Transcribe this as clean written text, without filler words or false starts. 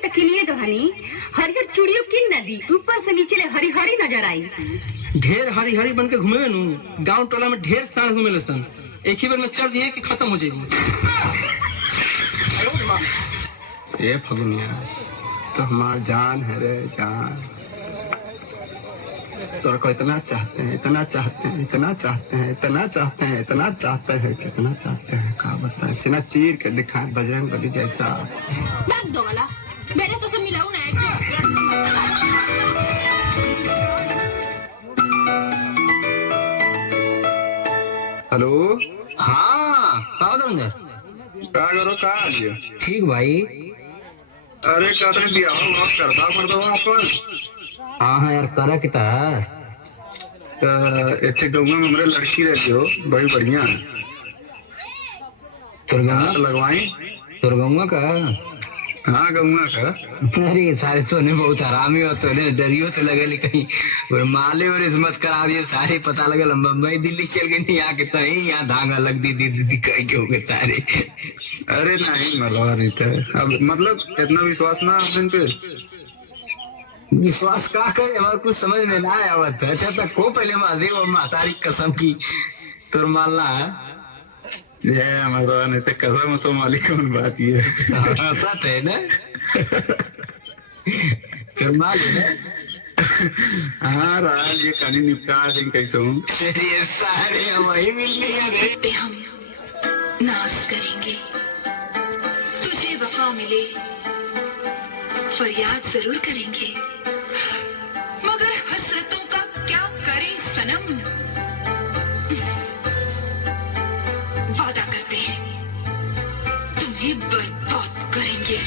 तो किनिए दो हनी। हरियर चूड़ियों किन न दी, ऊपर से नीचे ले हरी हरी नजर आई। ढेर हरी हरी बन के घूमे नु गांव टोला में ढेर साल घूमे सन। एक ही बार में चल दिए कि खत्म हो जाएगी। ये फगुनिया तो हमार जान है रे जान। तोर को इतना चाहते हैं, इतना चाहते हैं, इतना चाहते हैं, इतना चाहते हैं, इतना चाहते हैं, कितना चाहते हैं का बताएं। सीना चीर के दिखाएं बजरंग बली जैसा। भाग दो वाला, मैंने तो सब मिलाऊ ना एक। हेलो हाँ का दंजर का करो का आज ठीक भाई। अरे का तो दिया हो करता कर दो अपन। हाँ यार करा किता इतने गाँव में हमारे लड़की रहती हो बड़ी बढ़िया है। लगवाई तुरगंगा का। हाँ गंगा का। अरे सारे तो ने बहुत आरामी हो तो ने डरियो तो लगे कहीं और माले और इसमत करा दिए सारे पता लगा मुंबई दिल्ली चल गए नहीं आके तो यहाँ धागा लग दी दीदी कहीं क्यों गए सारे। अरे नहीं मरवा नहीं थे अब मतलब इतना विश्वास ना अपन पे। विश्वास का करे हमारे कुछ समझ में ना आया हुआ था। अच्छा तक को पहले महादेव और मातारी कसम की तुर मालना ये मरवा नहीं थे कसम तो मालिक कौन बात ये सच है ना। तुर माल हाँ राज ये कहानी निपटा दें कैसे हूँ। ये सारे हम वही मिल लिए पे हम नाज करेंगे, तुझे वफा मिले फरियाद जरूर करेंगे, मगर हसरतों का क्या करें सनम। वादा करते हैं तुम्हें बर्बाद करेंगे।